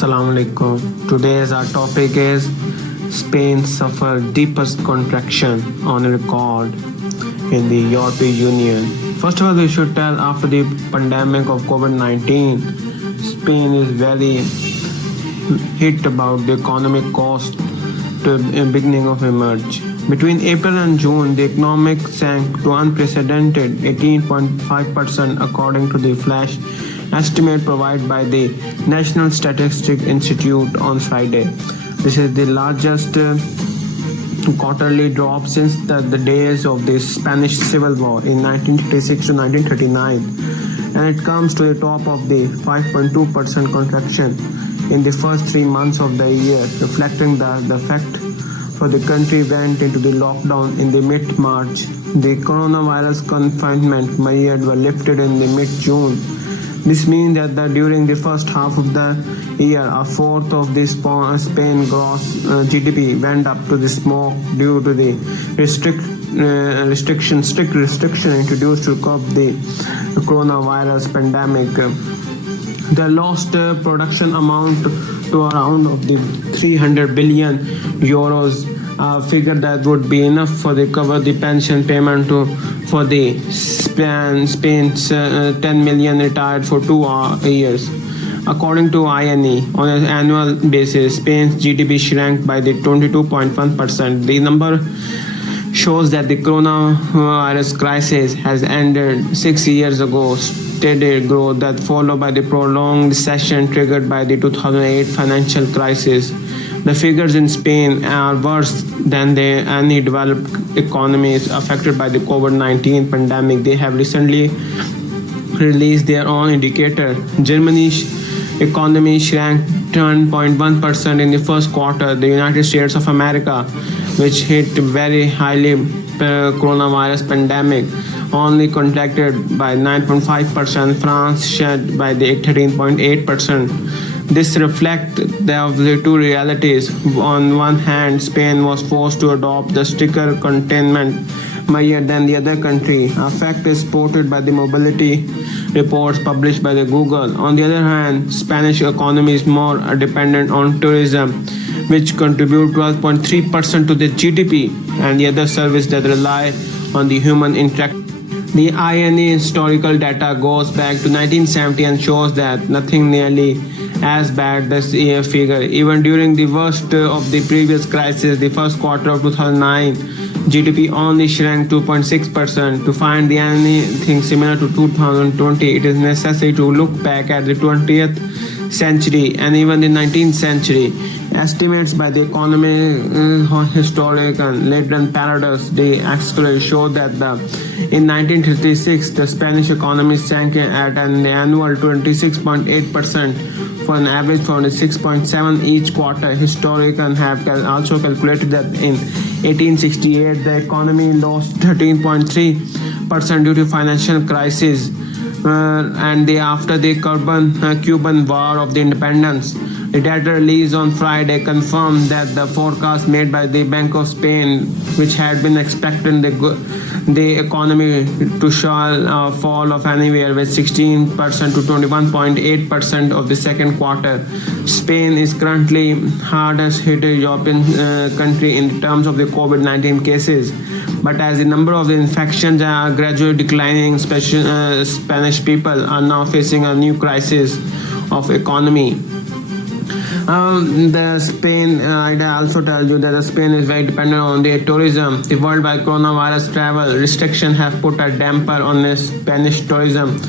Assalamu alaikum. Today's our topic is Spain suffered deepest contraction on record in the European Union. First of all, we should tell after the pandemic of COVID-19, Spain is very hit about the economic cost to the beginning of emerge. Between April and June, the economic sank to unprecedented 18.5% according to the flash estimate provided by the National Statistics Institute on Friday. This is the largest quarterly drop since the days of the Spanish Civil War in 1936 to 1939, and it comes to the top of the 5.2% contraction in the first 3 months of the year, reflecting the fact for the country went into the lockdown in the mid-March. The coronavirus confinement measures were lifted in the mid-June. This means that during the first half of the year, a fourth of the Spain gross GDP went up to the smoke due to the strict restriction introduced to curb the coronavirus pandemic. The lost production amount to around of the 300 billion euros, a figure that would be enough for the cover the pension payment for the Spain's 10 million retired for 2 years. According to INE, on an annual basis, Spain's GDP shrank by the 22.1%. The number shows that the coronavirus crisis has ended 6 years ago. Steady growth that followed by the prolonged recession triggered by the 2008 financial crisis. The figures in Spain are worse than any developed economies affected by the COVID-19 pandemic. They have recently released their own indicator. Germany's economy shrank 10.1% in the first quarter. The United States of America, which hit very highly coronavirus pandemic, only contracted by 9.5%. France shed by the 13.8%. This reflects the two realities. On one hand, Spain was forced to adopt the stricter containment measure than the other country, a fact is supported by the mobility reports published by the Google. On the other hand, Spanish economy is more dependent on tourism, which contribute 12.3% to the GDP, and the other services that rely on the human interaction. The INE historical data goes back to 1970 and shows that nothing nearly as bad this year figure. Even during the worst of the previous crisis, the first quarter of 2009, GDP only shrank 2.6%. To find anything similar to 2020, it is necessary to look back at the 20th century and even the 19th century. Estimates by the economic historian Leighton Paradox de Exclusion show that in 1936 the Spanish economy sank at an annual 26.8% for an average of 6.7 each quarter. Historians have also calculated that in 1868 the economy lost 13.3% due to financial crisis, and after the Cuban War of the Independence. The data released on Friday confirmed that the forecast made by the Bank of Spain, which had been expecting the economy to fall of anywhere with 16% to 21.8% of the second quarter. Spain is currently hardest hit European country in terms of the COVID-19 cases. But as the number of the infections are gradually declining, Spanish people are now facing a new crisis of economy. I also tell you that Spain is very dependent on the tourism. The worldwide coronavirus travel restrictions have put a damper on the Spanish tourism,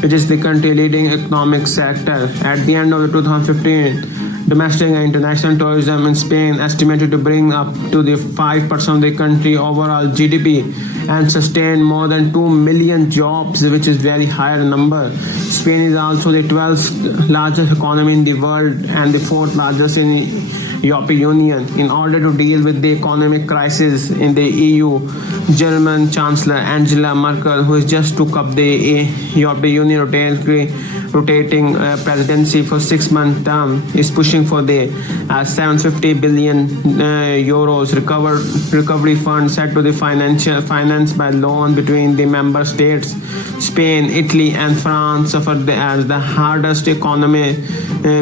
which is the country's leading economic sector. At the end of 2015, domestic and international tourism in Spain estimated to bring up to the 5% of the country overall GDP and sustain more than 2 million jobs, which is very higher number. Spain is also the 12th largest economy in the world and the 4th largest in European Union. In order to deal with the economic crisis in the EU, German Chancellor Angela Merkel, who has just took up the European Union rotating presidency for 6-month term, is pushing for the 750 billion euros recovery fund set to the finance by loan between the member states. Spain, Italy, and France suffered as the hardest economy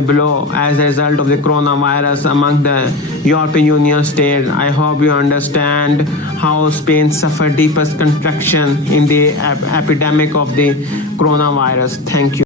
blow as a result of the coronavirus among the European Union states. I hope you understand how Spain suffered deepest contraction in the epidemic of the coronavirus. Thank you.